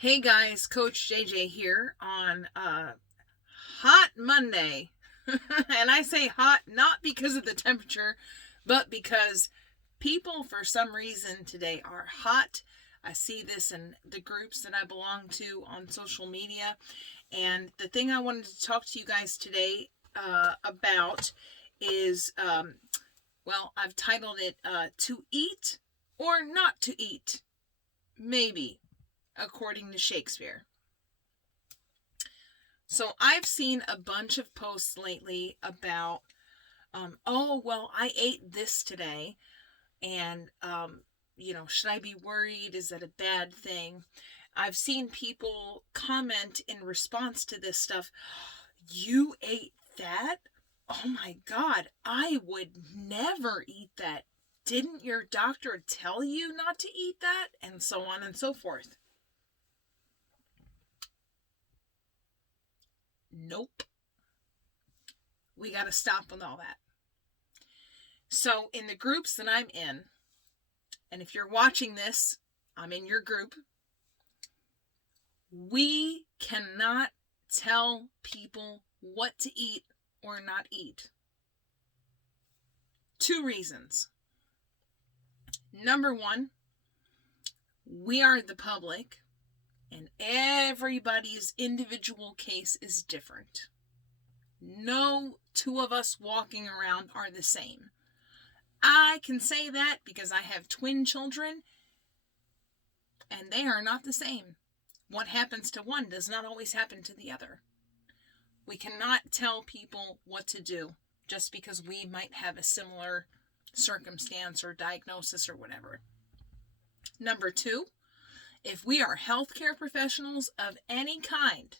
Hey guys, Coach JJ here on Hot Monday. And I say hot not because of the temperature, but because people for some reason today are hot. I see this in the groups that I belong to on social media. And the thing I wanted to talk to you guys today about is, I've titled it To Eat or Not to Eat. Maybe, according to Shakespeare. So I've seen a bunch of posts lately about, I ate this today, and, should I be worried? Is that a bad thing? I've seen people comment in response to this stuff, you ate that? Oh my God, I would never eat that. Didn't your doctor tell you not to eat that? And so on and so forth. Nope. We got to stop with all that. So, in the groups that I'm in, and if you're watching this, I'm in your group, we cannot tell people what to eat or not eat. 2 reasons. Number 1, we are the public, and everybody's individual case is different. No two of us walking around are the same. I can say that because I have twin children, and they are not the same. What happens to one does not always happen to the other. We cannot tell people what to do just because we might have a similar circumstance or diagnosis or whatever. Number 2, if we are healthcare professionals of any kind,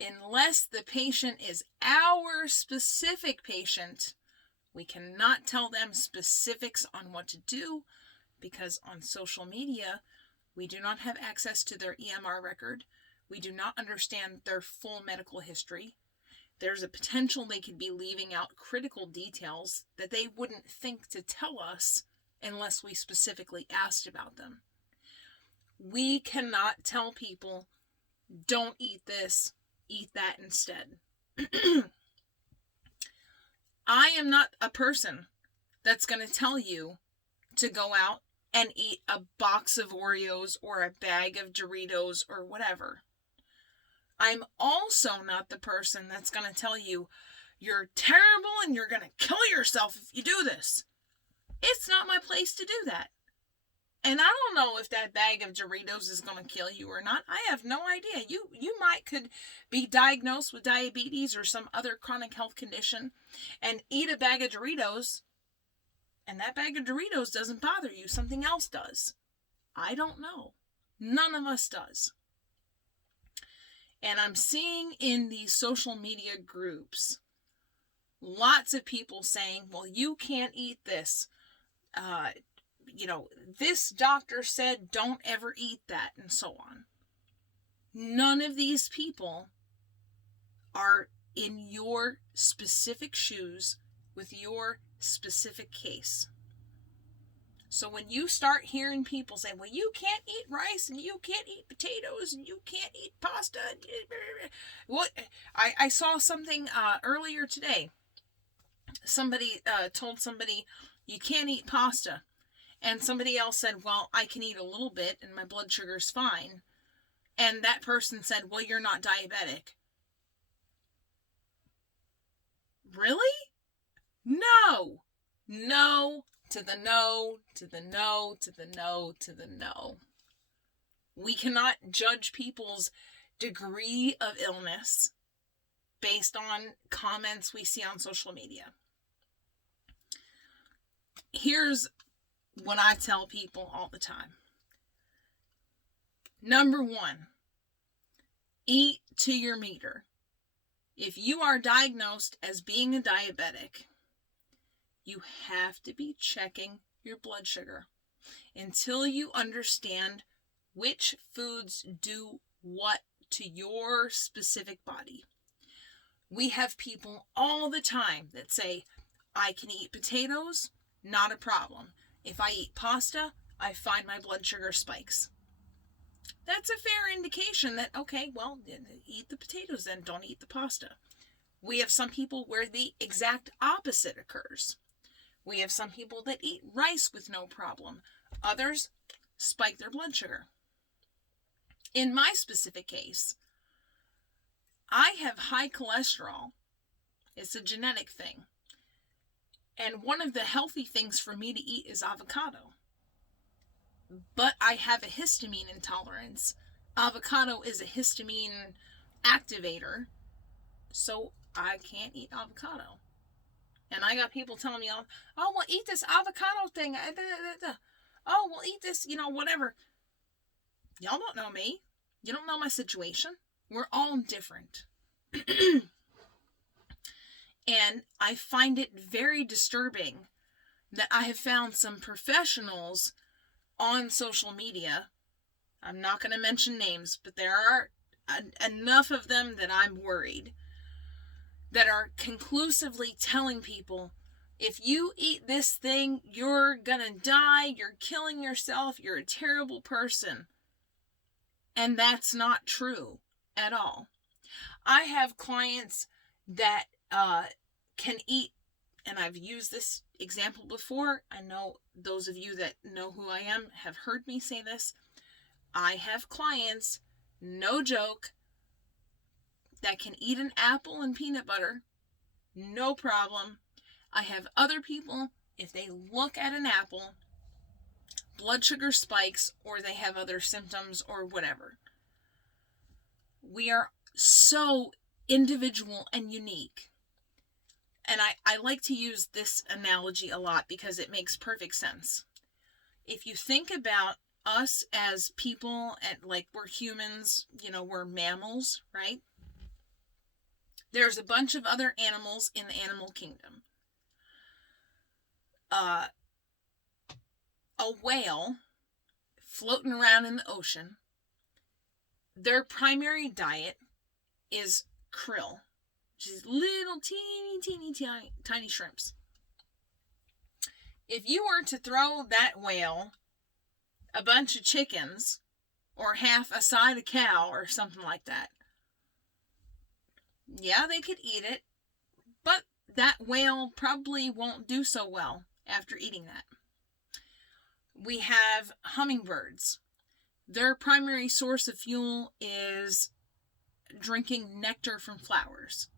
unless the patient is our specific patient, we cannot tell them specifics on what to do because on social media, we do not have access to their EMR record. We do not understand their full medical history. There's a potential they could be leaving out critical details that they wouldn't think to tell us unless we specifically asked about them. We cannot tell people, don't eat this, eat that instead. I am not a person that's going to tell you to go out and eat a box of Oreos or a bag of Doritos or whatever. I'm also not the person that's going to tell you you're terrible and you're going to kill yourself if you do this. It's not my place to do that. And I don't know if that bag of Doritos is going to kill you or not. I have no idea. You could be diagnosed with diabetes or some other chronic health condition and eat a bag of Doritos, and that bag of Doritos doesn't bother you. Something else does. I don't know. None of us does. And I'm seeing in these social media groups lots of people saying, well, you can't eat this. This doctor said don't ever eat that, and so on. None of these people are in your specific shoes with your specific case. So when you start hearing people say, well, you can't eat rice and you can't eat potatoes and you can't eat pasta. I saw something earlier today. Somebody told somebody, you can't eat pasta. And somebody else said, well, I can eat a little bit and my blood sugar's fine. And that person said, well, you're not diabetic. Really? No. No to the no, to the no, to the no, to the no. We cannot judge people's degree of illness based on comments we see on social media. Here's what I tell people all the time. Number 1, eat to your meter. If you are diagnosed as being a diabetic, you have to be checking your blood sugar until you understand which foods do what to your specific body. We have people all the time that say, I can eat potatoes, not a problem. If I eat pasta, I find my blood sugar spikes. that's a fair indication that, okay, well, eat the potatoes then, don't eat the pasta. We have some people where the exact opposite occurs. We have some people that eat rice with no problem. Others spike their blood sugar. In my specific case, I have high cholesterol. It's a genetic thing. And one of the healthy things for me to eat is avocado. But I have a histamine intolerance. Avocado is a histamine activator, so I can't eat avocado. And I got people telling me, oh, well, eat this avocado thing. Oh, well, eat this, whatever. Y'all don't know me. You don't know my situation. We're all different. And I find it very disturbing that I have found some professionals on social media. I'm not going to mention names, but there are enough of them that I'm worried, that are conclusively telling people, if you eat this thing, you're gonna die, you're killing yourself, you're a terrible person. And that's not true at all. I have clients that can eat, and I've used this example before. I know those of you that know who I am have heard me say this. I have clients, no joke, that can eat an apple and peanut butter, no problem. I have other people, if they look at an apple, blood sugar spikes, or they have other symptoms or whatever. We are so individual and unique. And I like to use this analogy a lot because it makes perfect sense. If you think about us as people, and like we're humans, we're mammals, right? There's a bunch of other animals in the animal kingdom. A whale floating around in the ocean, their primary diet is krill, which is little tiny shrimps. If you were to throw that whale a bunch of chickens or half a side of cow or something like that, yeah, they could eat it, but that whale probably won't do so well after eating that. We have hummingbirds. Their primary source of fuel is drinking nectar from flowers.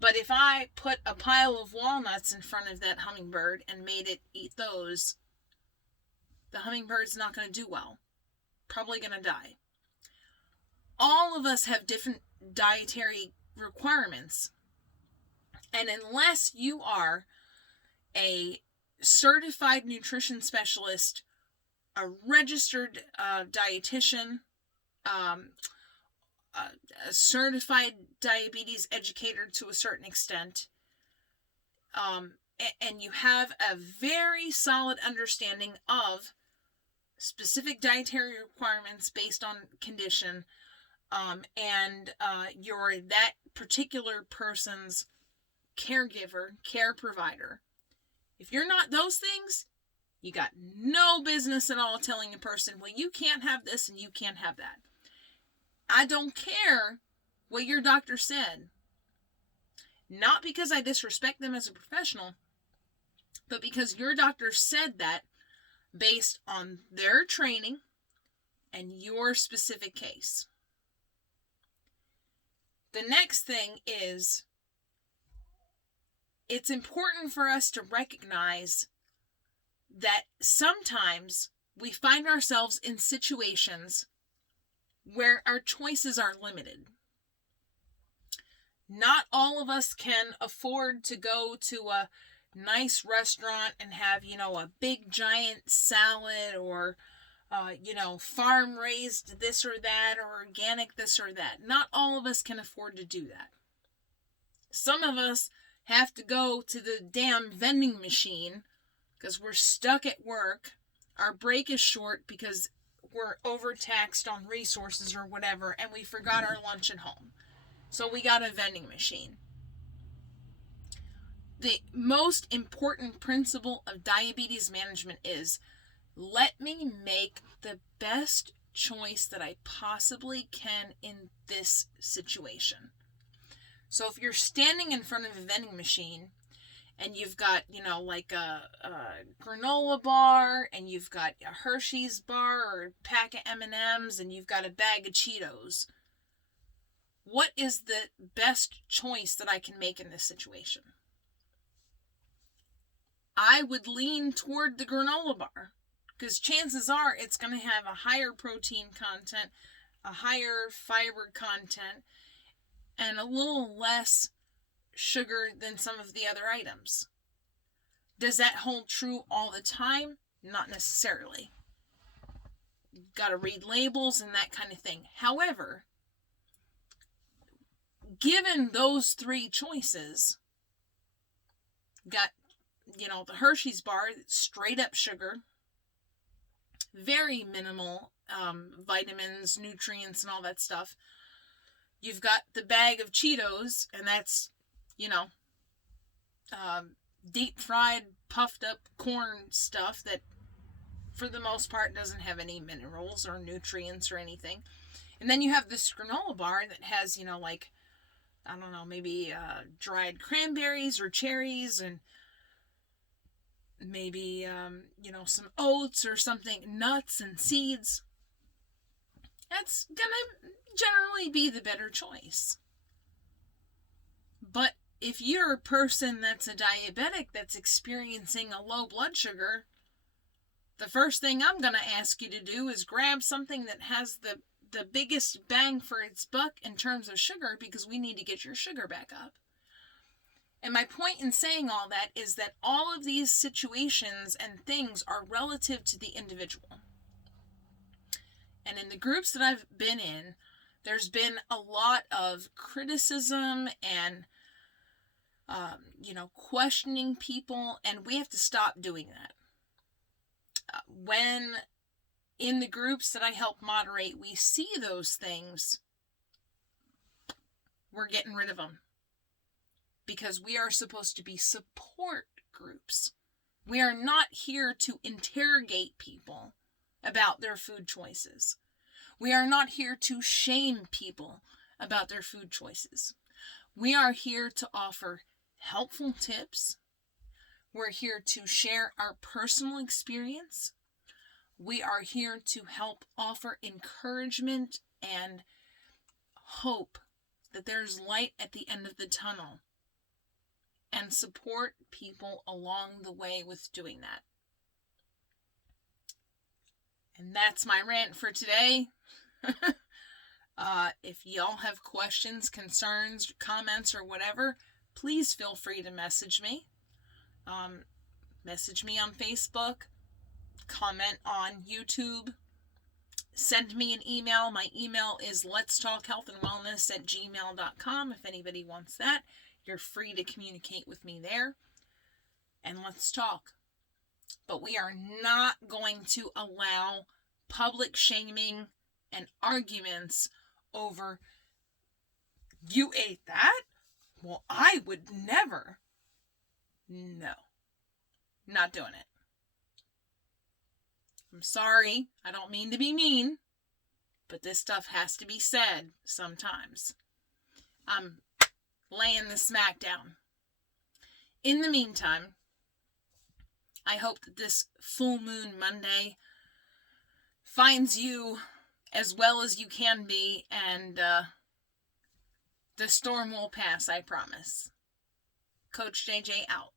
But if I put a pile of walnuts in front of that hummingbird and made it eat those, the hummingbird's not going to do well. Probably going to die. All of us have different dietary requirements. And unless you are a certified nutrition specialist, a registered dietitian, a certified diabetes educator to a certain extent, and you have a very solid understanding of specific dietary requirements based on condition, and you're that particular person's caregiver, care provider. If you're not those things, you got no business at all telling a person, well, you can't have this and you can't have that. I don't care what your doctor said. Not because I disrespect them as a professional, but because your doctor said that based on their training and your specific case. The next thing is, it's important for us to recognize that sometimes we find ourselves in situations where our choices are limited. Not all of us can afford to go to a nice restaurant and have, a big giant salad or, farm raised this or that or organic this or that. Not all of us can afford to do that. Some of us have to go to the damn vending machine because we're stuck at work. Our break is short because we're overtaxed on resources or whatever, and we forgot our lunch at home. So we got a vending machine. The most important principle of diabetes management is, let me make the best choice that I possibly can in this situation. So if you're standing in front of a vending machine and you've got, like a granola bar, and you've got a Hershey's bar or a pack of M&Ms, and you've got a bag of Cheetos, what is the best choice that I can make in this situation? I would lean toward the granola bar, because chances are it's going to have a higher protein content, a higher fiber content, and a little less sugar than some of the other items. Does that hold true all the time? Not necessarily. You've got to read labels and that kind of thing. However, given those three choices, got, the Hershey's bar, straight up sugar, very minimal vitamins, nutrients, and all that stuff. You've got the bag of Cheetos, and that's, deep fried, puffed up corn stuff that for the most part doesn't have any minerals or nutrients or anything. And then you have this granola bar that has, maybe dried cranberries or cherries, and maybe, some oats or something, nuts and seeds. That's gonna generally be the better choice. But if you're a person that's a diabetic that's experiencing a low blood sugar, the first thing I'm going to ask you to do is grab something that has the biggest bang for its buck in terms of sugar, because we need to get your sugar back up. And my point in saying all that is that all of these situations and things are relative to the individual. And in the groups that I've been in, there's been a lot of criticism and questioning people, and we have to stop doing that. When in the groups that I help moderate, we see those things, we're getting rid of them. Because we are supposed to be support groups. We are not here to interrogate people about their food choices. We are not here to shame people about their food choices. We are here to offer helpful tips. We're here to share our personal experience. We are here to help offer encouragement and hope that there's light at the end of the tunnel, and support people along the way with doing that. And that's my rant for today. If y'all have questions, concerns, comments, or whatever, please feel free to message me. Message me on Facebook, comment on YouTube, send me an email. My email is letstalkhealthandwellness@gmail.com. If anybody wants that, you're free to communicate with me there, and let's talk. But we are not going to allow public shaming and arguments over, you ate that? Well, I would never. No, not doing it. I'm sorry, I don't mean to be mean, but this stuff has to be said sometimes. I'm laying the smack down. In the meantime, I hope that this full moon Monday finds you as well as you can be, and the storm will pass, I promise. Coach JJ out.